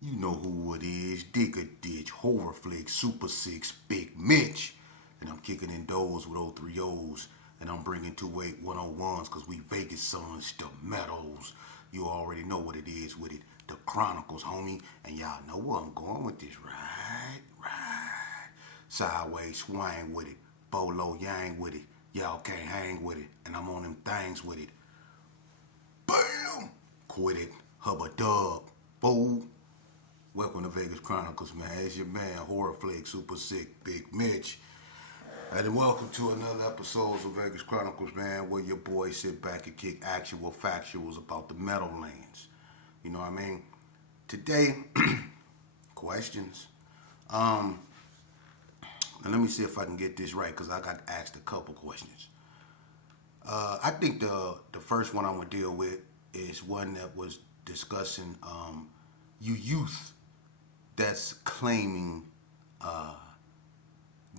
You know who it is, Digger Ditch, Horror Flick, Super Six, Big Mitch. And I'm kicking in those with 03 O's. And I'm bringing 28 101s because we Vegas sons, the Meadows. You already know what it is with it. The Chronicles, homie. And y'all know where I'm going with this, right? Right. Sideways swing with it. Bolo yang with it. Y'all can't hang with it. And I'm on them things with it. Bam! Quit it. Hubba dub. Fool. Welcome to Vegas Chronicles, man. It's your man, Horror Flick, Super Sick, Big Mitch. And welcome to another episode of Vegas Chronicles, man, where your boys sit back and kick actual factuals about the Meadowlands. You know what I mean? Today, questions. And let me see if I can get this right, because I got asked a couple questions. I think the first one I'm going to deal with is one that was discussing you youth that's claiming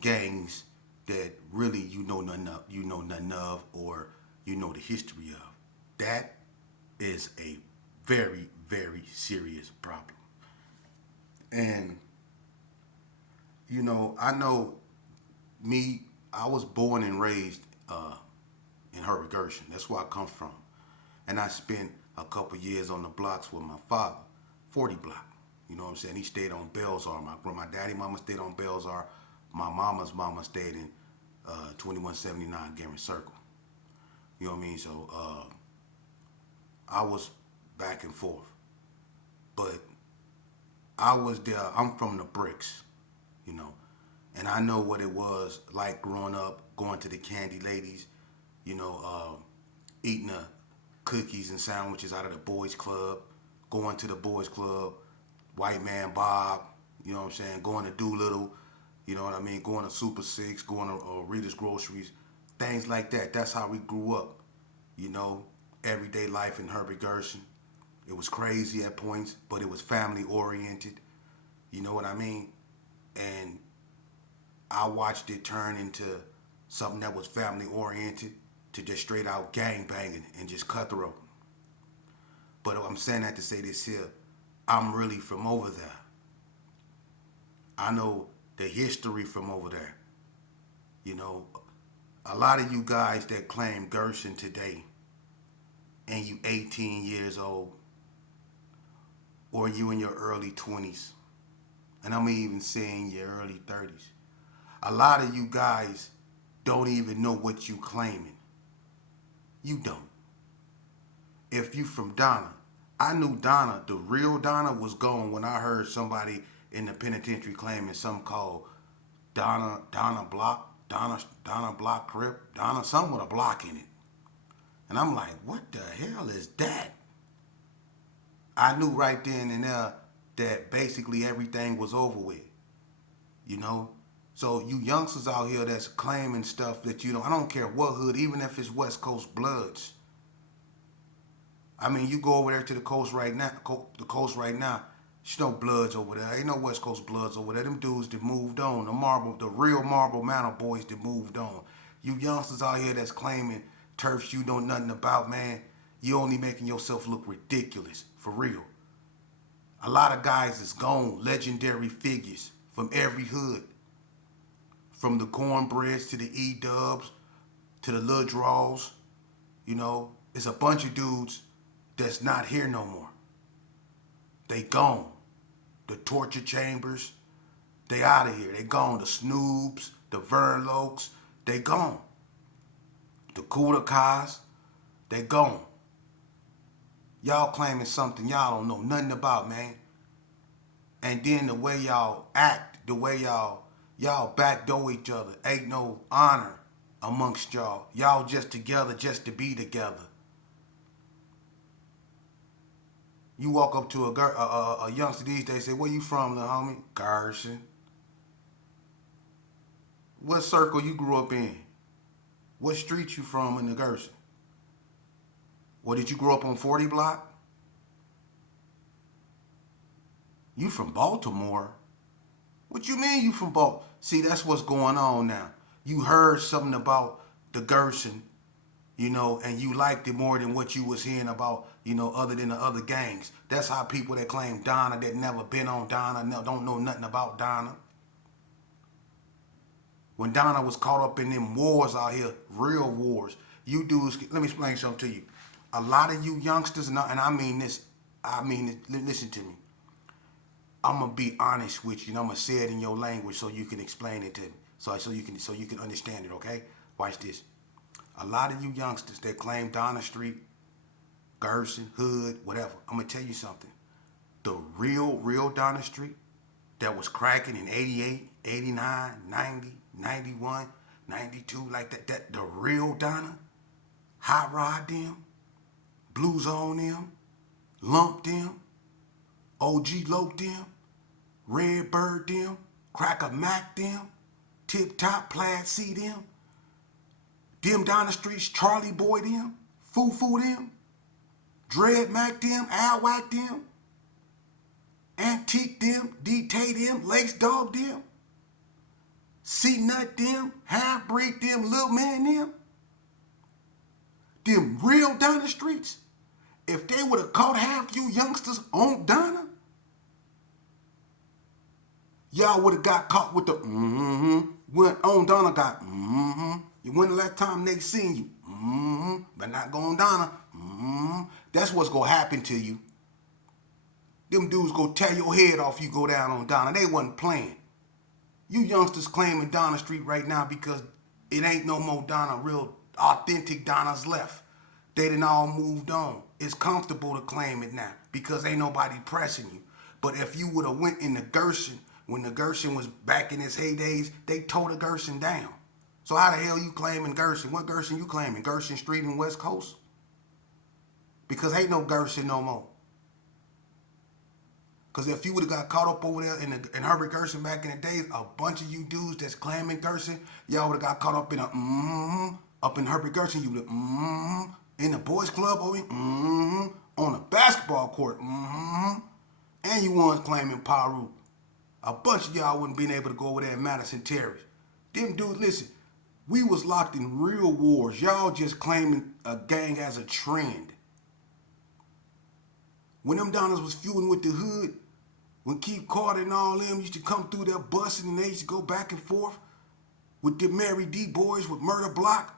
gangs that really you know nothing of, or you know the history of. That is a very, very serious problem. And I know me. I was born and raised in Herbert Gershon. That's where I come from, and I spent a couple years on the blocks with my father, 40 block. You know what I'm saying? He stayed on Belzar. My daddy, mama stayed on Belzar. My mama's mama stayed in 2179 Garrett Circle. You know what I mean? So I was back and forth, but I was there. I'm from the bricks, you know, and I know what it was like growing up, going to the Candy Ladies, eating the cookies and sandwiches out of the boys club, going to the boys club, White Man Bob, you know what I'm saying, going to Doolittle, you know what I mean, going to Super Six, going to Rita's Groceries, things like that. That's how we grew up, you know, everyday life in Herbert Gershon. It was crazy at points, but it was family oriented, you know what I mean? And I watched it turn into something that was family oriented to just straight out gang banging and just cutthroat. But I'm saying that to say this here, I'm really from over there. I know the history from over there. You know, a lot of you guys that claim Gershon today, and you 18 years old, or you in your early 20s, and I'm even saying your early 30s. A lot of you guys don't even know what you claiming. You don't. If you from Donna, I knew Donna, the real Donna, was gone when I heard somebody in the penitentiary claiming something called Donna Block, Donna Block Crip, Donna, something with a block in it. And I'm like, what the hell is that? I knew right then and there that basically everything was over with, you know? So you youngsters out here that's claiming stuff that you don't, I don't care what hood, even if it's West Coast Bloods. I mean, you go over there to the coast right now, there's no Bloods over there. Ain't no West Coast Bloods over there. Them dudes that moved on, the real Marble Manor boys that moved on. You youngsters out here that's claiming turfs you know nothing about, man, you only making yourself look ridiculous, for real. A lot of guys is gone, legendary figures from every hood, from the cornbreads to the E-dubs to the little draws. You know, it's a bunch of dudes that's not here no more. They gone. The torture chambers, they out of here. They gone. The Snoobs, the Verlokes, they gone. The Kudakas, they gone. Y'all claiming something y'all don't know nothing about, man. And then the way y'all act, the way y'all backdoor each other, ain't no honor amongst y'all. Y'all just together just to be together. You walk up to a youngster these days, say, "Where you from, little homie?" Gershon. What circle you grew up in? What street you from in the Gershon? Or did you grow up on 40 block? You from Baltimore? What you mean you from Baltimore? See, that's what's going on now. You heard something about the Gershon. you know, and you liked it more than what you was hearing about, you know, other than the other gangs. That's how people that claim Donna, that never been on Donna, don't know nothing about Donna. When Donna was caught up in them wars out here, real wars, you dudes, let me explain something to you. A lot of you youngsters, and I mean this, listen to me. I'm gonna be honest with you, and I'm gonna say it in your language so you can explain it to me, so you can understand it. Okay, watch this. A lot of you youngsters that claim Donna Street, Gerson, Hood, whatever. I'm gonna tell you something. The real Donna Street that was cracking in 88, 89, 90, 91, 92, like that the real Donna, Hot Rod them, Blue Zone them, Lump them, OG Loke them, Red Bird them, Cracker Mac them, Tip Top Plaid C them Donna Streets, Charlie Boy them, Foo Foo them, Dread Mac them, Al Wack them, Antique them, D-Tay them, Lace Dog them, C-Nut them, Half Breed them, Lil Man them real Donna Streets. If they would have caught half you youngsters on Donna, y'all would have got caught with the when on Donna got You when the last time they seen you? But not going Donna. That's what's gonna happen to you. Them dudes go tear your head off you go down on Donna. They wasn't playing. You youngsters claiming Donna Street right now because it ain't no more Donna, real authentic Donnas left. They done all moved on. It's comfortable to claim it now because ain't nobody pressing you. But if you would have went in the Gerson, when the Gerson was back in its heydays, they tore the Gerson down. So how the hell you claiming Gerson? What Gerson you claiming? Gerson Street in West Coast? Because ain't no Gerson no more. Because if you would have got caught up over there in Herbert Gerson back in the days, a bunch of you dudes that's claiming Gerson, y'all would have got caught up in up in Herbert Gerson. You would have in the boys club over on the basketball court, and you ones claiming Paru. A bunch of y'all wouldn't been able to go over there in Madison Terrace. Them dudes, listen, we was locked in real wars. Y'all just claiming a gang as a trend. When them Donnas was feuding with the hood, when Keith Carter and all them used to come through there busting and they used to go back and forth with the Mary D boys with Murder Block,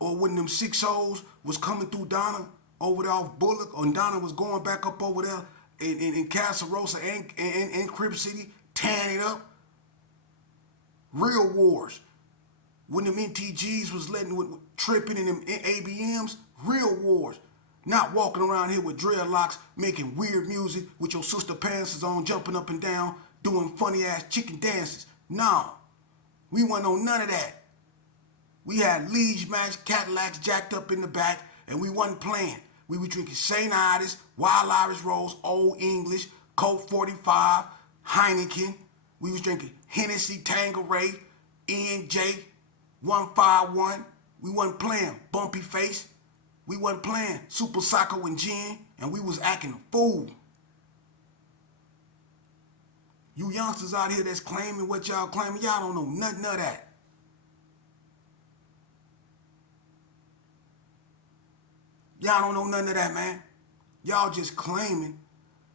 or when them 6-0s was coming through Donna over there off Bullock, or Donna was going back up over there in Casa Rosa and Crib City, tearing it up. Real wars. When them NTGs was tripping in them ABMs, real wars. Not walking around here with dreadlocks, making weird music with your sister pants on, jumping up and down, doing funny ass chicken dances. No, we wasn't on none of that. We had Liege Max Cadillacs jacked up in the back, and we wasn't playing. We were drinking St. Ides, Wild Irish Rose, Old English, Colt 45, Heineken. We was drinking Hennessy, Tanqueray, NJ, 151. We wasn't playing Bumpy Face. We wasn't playing Super Soccer and Gin, and we was acting a fool. You youngsters out here that's claiming what y'all claiming, y'all don't know nothing of that. Y'all don't know nothing of that, man. Y'all just claiming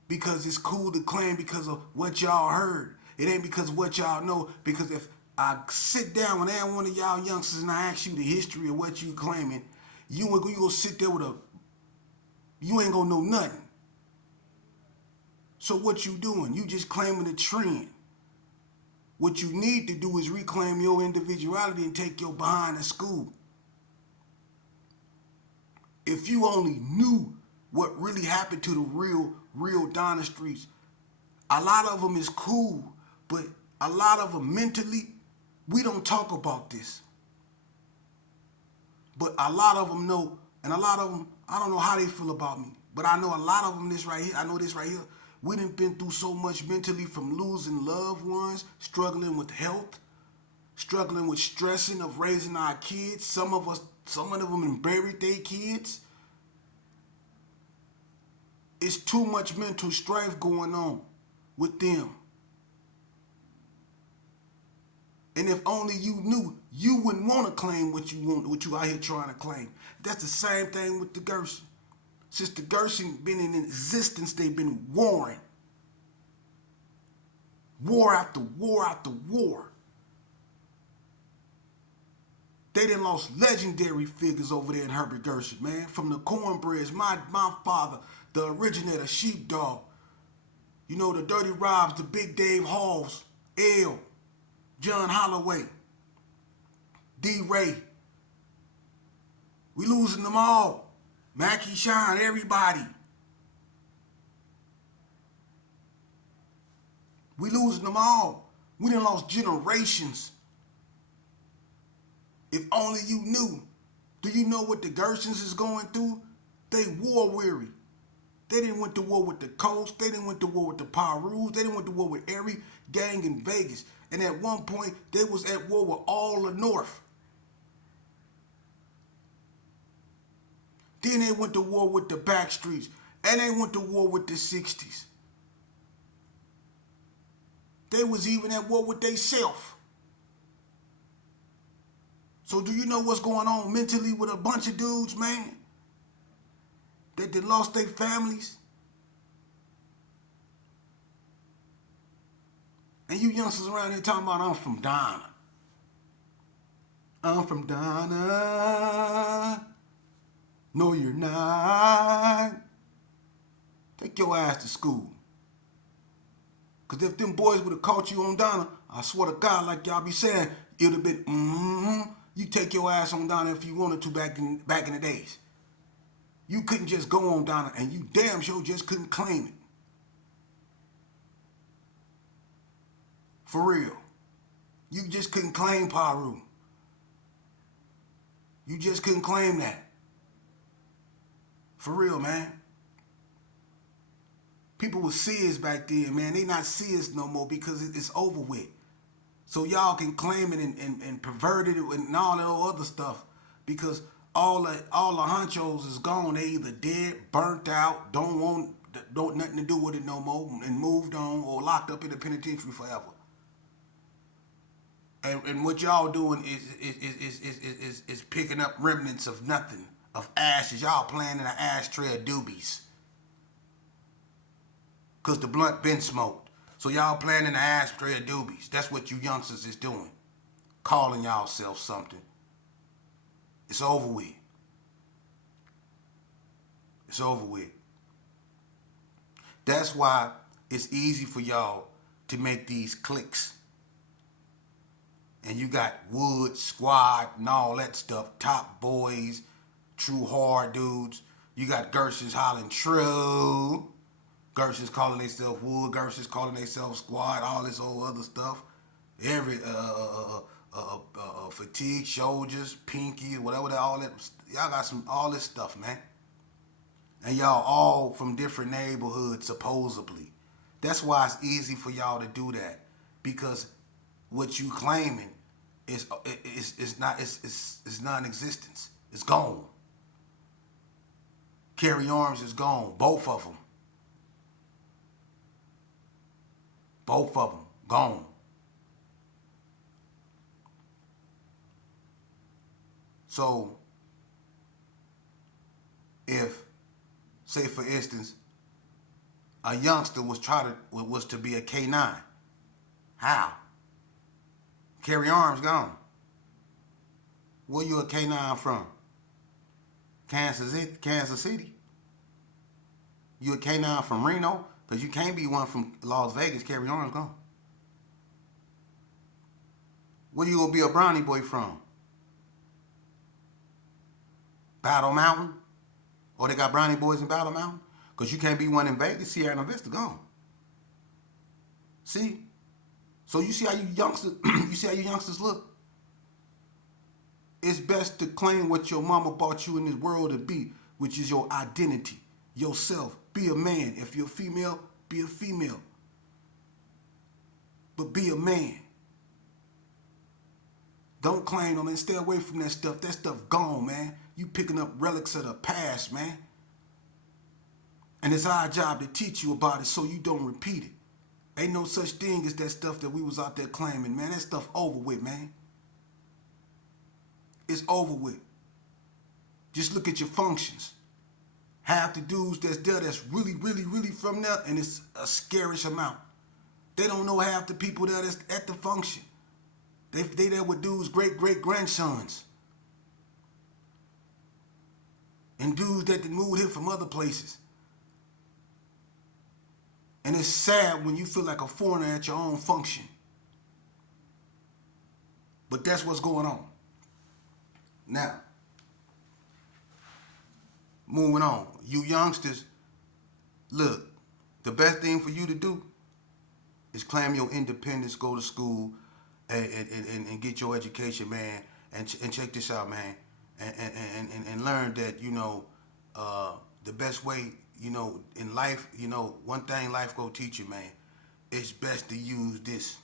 because it's cool to claim because of what y'all heard. It ain't because of what y'all know. Because if I sit down with every one of y'all youngsters and I ask you the history of what you claiming, you gonna sit there with you ain't gonna know nothing. So what you doing? You just claiming the trend. What you need to do is reclaim your individuality and take your behind to school. If you only knew what really happened to the real Donna Streets, a lot of them is cool, but a lot of them mentally, we don't talk about this. But a lot of them know, and a lot of them, I don't know how they feel about me, but I know a lot of them this right here, I know this right here, we done been through so much mentally from losing loved ones, struggling with health, struggling with stressing of raising our kids. Some of them buried their kids. It's too much mental strife going on with them. And if only you knew, you wouldn't want to claim what you want, what you out here trying to claim. That's the same thing with the Gerson. Since the Gerson been in existence, they've been warring. War after war after war. They done lost legendary figures over there in Herbert Gerson, man. From the Cornbreads, my father, the originator, Sheepdog. You know, the Dirty Robs, the Big Dave Halls, L, John Holloway, D. Ray. We losing them all. Mackie Shine, everybody. We losing them all. We done lost generations. If only you knew. Do you know what the Gersons is going through? They war weary. They didn't went to war with the Coast. They didn't went to war with the Pirus. They didn't went to war with every gang in Vegas. And at one point, they was at war with all the North. Then they went to war with the Backstreets. And they went to war with the 60s. They was even at war with theyself. So do you know what's going on mentally with a bunch of dudes, man? That they lost their families? And you youngsters around here talking about, I'm from Donna. I'm from Donna. No, you're not. Take your ass to school. Because if them boys would have caught you on Donna, I swear to God, like y'all be saying, it would have been, You take your ass on Donna if you wanted to back in the days. You couldn't just go on Donna, and you damn sure just couldn't claim it. For real. You just couldn't claim Paru. You just couldn't claim that. For real, man. People were seers back then, man. They not seers no more because it's over with. So y'all can claim it and pervert it and all that other stuff because all the honchos is gone. They either dead, burnt out, don't nothing to do with it no more, and moved on or locked up in the penitentiary forever. And what y'all doing is picking up remnants of nothing, of ashes. Y'all playing in an ashtray of doobies. Cause the blunt been smoked. So y'all playing in the ashtray of doobies. That's what you youngsters is doing. Calling y'all self something. It's over with. It's over with. That's why it's easy for y'all to make these cliques. And you got Wood, Squad, and all that stuff. Top Boys, True Hard Dudes. You got Gersons hollering True. Gersons calling themselves Wood. Gersons calling themselves Squad. All this old other stuff. Every Fatigue, Soldiers, Pinky, whatever that all that. Y'all got all this stuff, man. And y'all all from different neighborhoods, supposedly. That's why it's easy for y'all to do that, because what you claiming is non-existence. It's gone. Carry Arms is gone. Both of them. Both of them gone. So, if, say for instance, a youngster was to be a K9, how? Carry Arms gone. Where you a K9 from? Kansas City? You a K9 from Reno? Because you can't be one from Las Vegas. Carry Arms gone. Where you gonna be a Brownie boy from? Battle Mountain? Or they got Brownie boys in Battle Mountain? Because you can't be one in Vegas. Sierra Vista gone. See? So you see how you youngsters look? It's best to claim what your mama brought you in this world to be, which is your identity, yourself. Be a man. If you're a female, be a female. But be a man. Don't claim them and stay away from that stuff. That stuff gone, man. You picking up relics of the past, man. And it's our job to teach you about it so you don't repeat it. Ain't no such thing as that stuff that we was out there claiming, man. That stuff over with, man. It's over with. Just look at your functions. Half the dudes that's there that's really, really, really from there, and it's a scarish amount. They don't know half the people there that's at the function. They there with dudes' great grandsons. And dudes that moved here from other places. And it's sad when you feel like a foreigner at your own function. But that's what's going on. Now, moving on. You youngsters, look, the best thing for you to do is claim your independence, go to school, and get your education, man. And check this out, man. And learn that, the best way, in life, one thing life go teach you, man, it's best to use this.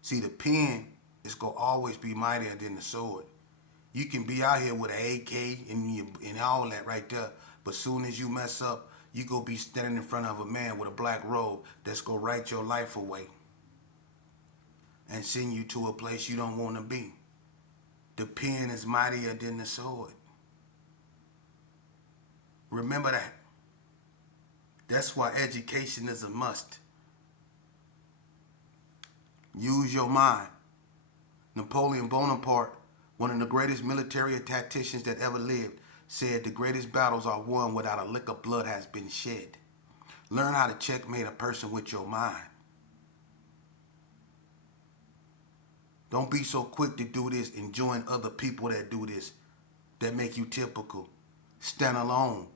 See, the pen is going to always be mightier than the sword. You can be out here with an AK and all that right there, but soon as you mess up, you go be standing in front of a man with a black robe that's going to write your life away and send you to a place you don't want to be. The pen is mightier than the sword. Remember that. That's why education is a must. Use your mind. Napoleon Bonaparte, one of the greatest military tacticians that ever lived, said the greatest battles are won without a lick of blood has been shed. Learn how to checkmate a person with your mind. Don't be so quick to do this and join other people that do this, that make you typical. Stand alone.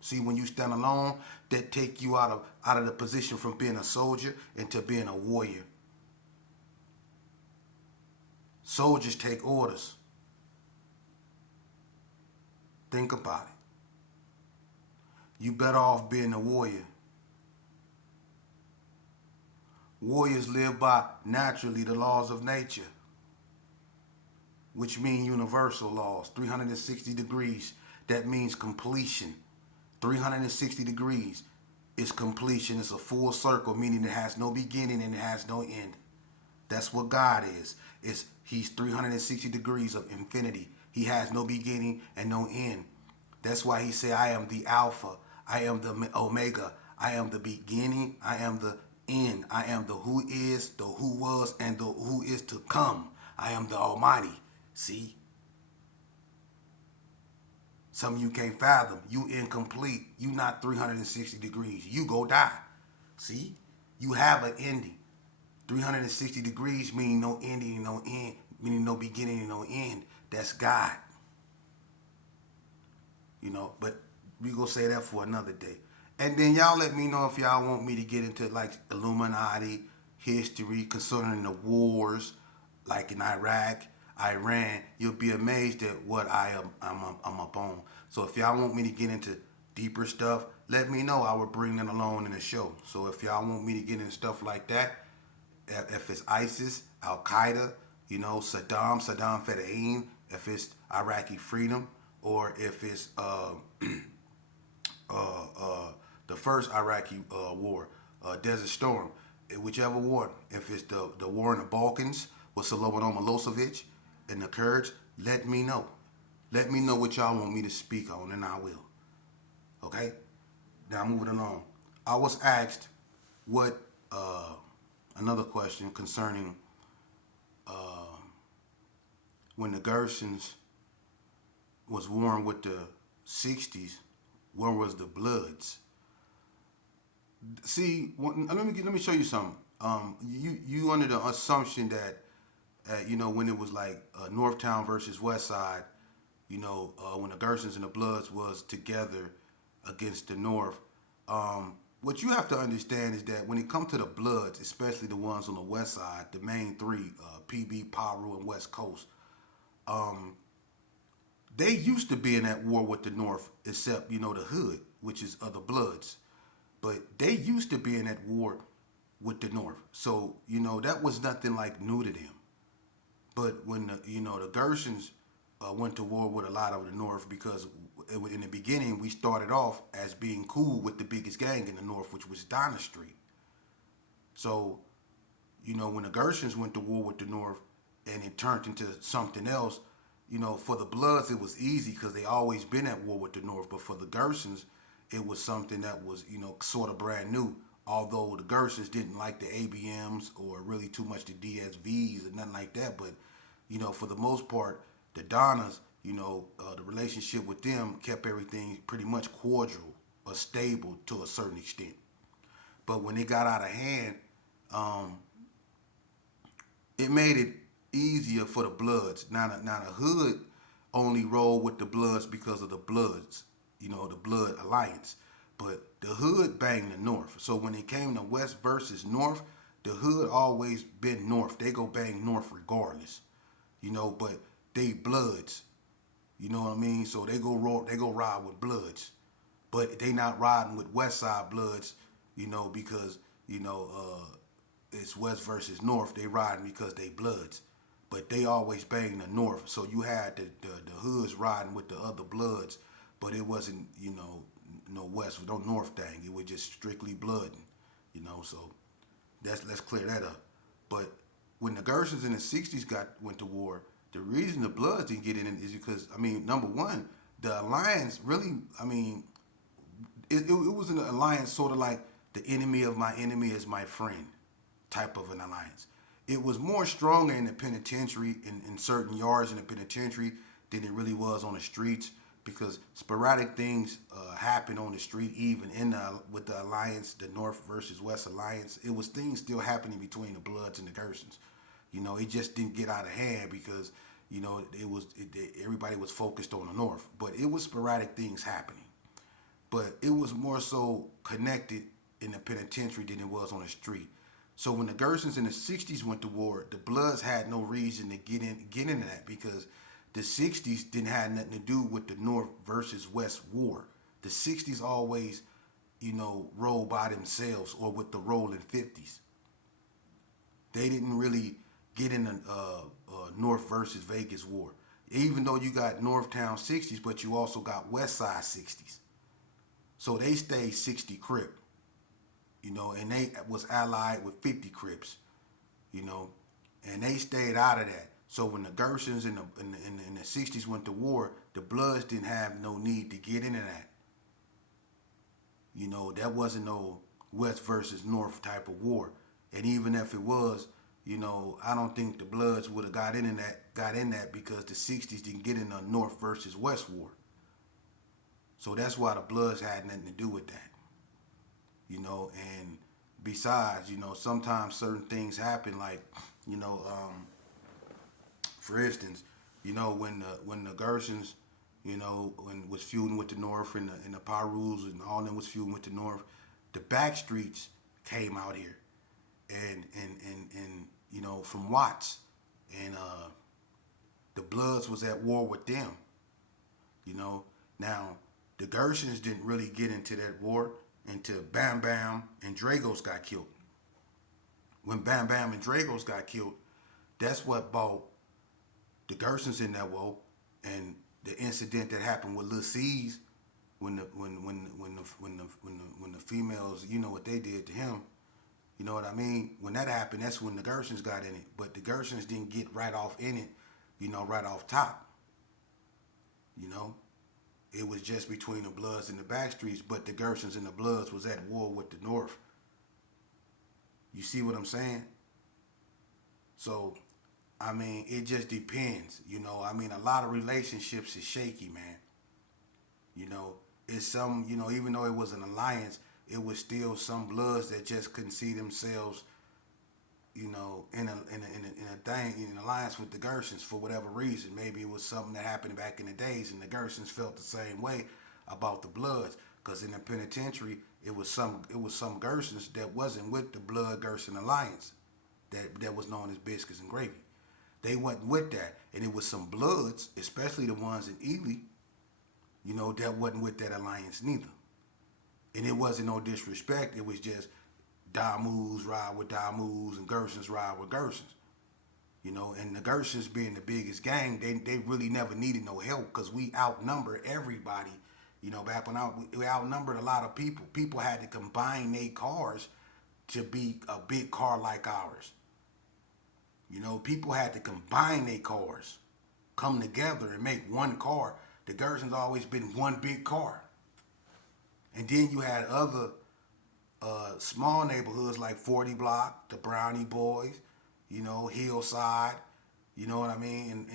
See, when you stand alone, that take you out of the position from being a soldier into being a warrior. Soldiers take orders. Think about it. You better off being a warrior. Warriors live by naturally the laws of nature, which mean universal laws. 360 degrees, that means completion. 360 degrees is completion. It's a full circle, meaning it has no beginning and it has no end. That's what God is. He's 360 degrees of infinity. He has no beginning and no end. That's why he said, I am the Alpha. I am the Omega. I am the beginning. I am the end. I am the who is, the who was, and the who is to come. I am the Almighty. See? Some of you can't fathom. You incomplete. You not 360 degrees. You go die. See? You have an ending. 360 degrees meaning no ending, no end, meaning no beginning and no end. That's God. But we gonna say that for another day. And then y'all let me know if y'all want me to get into like Illuminati history concerning the wars, like in Iraq, Iran. You'll be amazed at what I'm up on. So if y'all want me to get into deeper stuff, let me know. I will bring that along in the show. So if y'all want me to get into stuff like that, if it's ISIS, Al Qaeda, Saddam Fedayeen, if it's Iraqi freedom, or if it's the first Iraqi war, Desert Storm, whichever war. If it's the war in the Balkans with Slobodan Milosevic and the Kurds, let me know. Let me know what y'all want me to speak on, and I will. Okay? Now moving along. I was asked what another question concerning when the Gersons was warring with the 60s, where was the Bloods? See, let me show you something. You under the assumption that when it was like Northtown versus West Side, when the Gersons and the Bloods was together against the North. What you have to understand is that when it comes to the Bloods, especially the ones on the West Side, the main three, PB, Paru, and West Coast, they used to be in that war with the North, except the Hood, which is other Bloods. But they used to be in that war with the North. So, that was nothing like new to them. But when the Gersons went to war with a lot of the North, because in the beginning we started off as being cool with the biggest gang in the North, which was Dynasty. So, when the Gershons went to war with the North and it turned into something else, for the Bloods it was easy because they always been at war with the North. But for the Gershons, it was something that was, sort of brand new. Although the Gershons didn't like the ABMs or really too much the DSVs or nothing like that. But, for the most part, the Donnas, the relationship with them kept everything pretty much cordial or stable to a certain extent. But when it got out of hand, um, it made it easier for the Bloods. Now the Hood only rolled with the Bloods because of the Bloods, the Blood Alliance. But the Hood banged the North. So when it came to West versus North, the Hood always been North. They go bang North regardless, but they Bloods. You know what I mean? So they go ride with Bloods, but they not riding with West Side Bloods, because it's West versus North. They riding because they Bloods, but they always bang the North. So you had the Hoods riding with the other Bloods, but it wasn't no West no North thing. It was just strictly blooding, So let's clear that up. But when the Gershons in the '60s went to war, the reason the Bloods didn't get in is because number one, the alliance really, it was an alliance sort of like the enemy of my enemy is my friend type of an alliance. It was more stronger in the penitentiary, in certain yards in the penitentiary, than it really was on the streets because sporadic things happen on the street, even with the alliance, the North versus West alliance. It was things still happening between the Bloods and the Gersons. It just didn't get out of hand because everybody was focused on the North, but it was sporadic things happening. But it was more so connected in the penitentiary than it was on the street. So when the Gersons in the '60s went to war, the Bloods had no reason to get into that because the '60s didn't have nothing to do with the North versus West war. The '60s always, rolled by themselves or with the rolling '50s. They didn't really get in a North versus Vegas war. Even though you got Northtown '60s, but you also got West Side '60s. So they stayed 60 Crip, and they was allied with 50 Crips, you know, and they stayed out of that. So when the Gershons in the '60s went to war, the Bloods didn't have no need to get into that. That wasn't no West versus North type of war. And even if it was, I don't think the Bloods would have got in that because the '60s didn't get in a North versus West war. So that's why the Bloods had nothing to do with that. And besides, sometimes certain things happen like, you know, for instance, when the Gersons, when was feuding with the North and the Pyrus and all them was feuding with the North, the Backstreets came out here and from Watts and the Bloods was at war with them. Now the Gersons didn't really get into that war until Bam Bam and Dragos got killed. When Bam Bam and Dragos got killed, that's what brought the Gersons in that war, and the incident that happened with Lil C's when the females, what they did to him. You know what I mean? When that happened, that's when the Gersons got in it. But the Gersons didn't get right off in it, right off top. It was just between the Bloods and the Backstreets, but the Gersons and the Bloods was at war with the North. You see what I'm saying? So, it just depends. A lot of relationships is shaky, man. It's some, even though it was an alliance, it was still some Bloods that just couldn't see themselves, in an alliance with the Gersons for whatever reason. Maybe it was something that happened back in the days, and the Gersons felt the same way about the Bloods. Because in the penitentiary, it was some Gersons that wasn't with the Blood Gerson alliance, that was known as Biscuits and Gravy. They wasn't with that, and it was some Bloods, especially the ones in Ely, that wasn't with that alliance neither. And it wasn't no disrespect. It was just Damus ride with Damus and Gersons ride with Gersons. And the Gersons being the biggest gang, they really never needed no help because we outnumber everybody. Back when we outnumbered a lot of people. People had to combine their cars to be a big car like ours. You know, people had to combine their cars, come together and make one car. The Gerson's always been one big car. And then you had other small neighborhoods like 40 Block, the Brownie Boys, you know, Hillside, you know what I mean,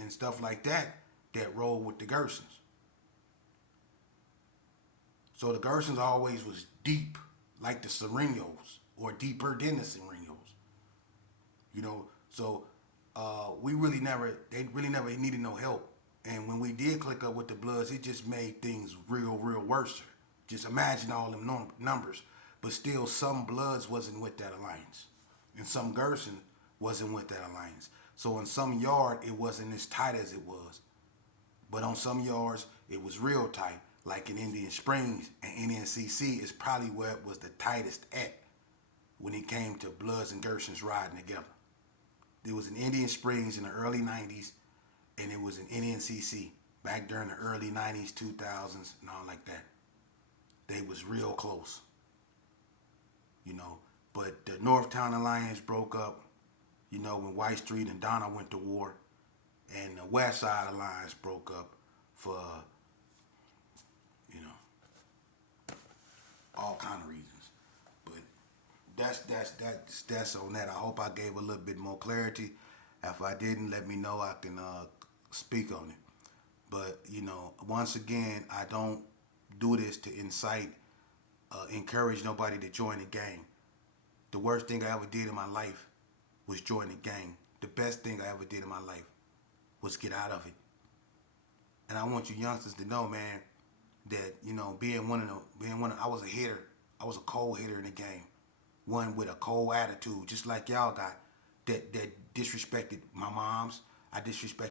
and stuff like that that roll with the Gersons. So the Gersons always was deep, like the Serenos, or deeper than the Serenos. You know, so they really never needed no help. And when we did click up with the Bloods, it just made things real worse. Just imagine all them numbers. But still, some Bloods wasn't with that alliance. And some Gerson wasn't with that alliance. So in some yard, it wasn't as tight as it was. But on some yards, it was real tight. Like in Indian Springs and NNCC is probably where it was the tightest at when it came to Bloods and Gersons riding together. It was in Indian Springs in the early 90s, and it was in NNCC back during the early 90s, 2000s, and all like that. They was real close, you know. But the Northtown Alliance broke up, you know, when White Street and Donna went to war, and the West Side Alliance broke up for, you know, all kind of reasons. But that's on that. I hope I gave a little bit more clarity. If I didn't, let me know. I can speak on it. But you know, once again, I don't do this to incite, encourage nobody to join the gang. The worst thing I ever did in my life was join the gang. The best thing I ever did in my life was get out of it. And I want you youngsters to know, man, that you know, I was a hitter. I was a cold hitter in the game. One with a cold attitude, just like y'all got. That disrespected my moms. I disrespected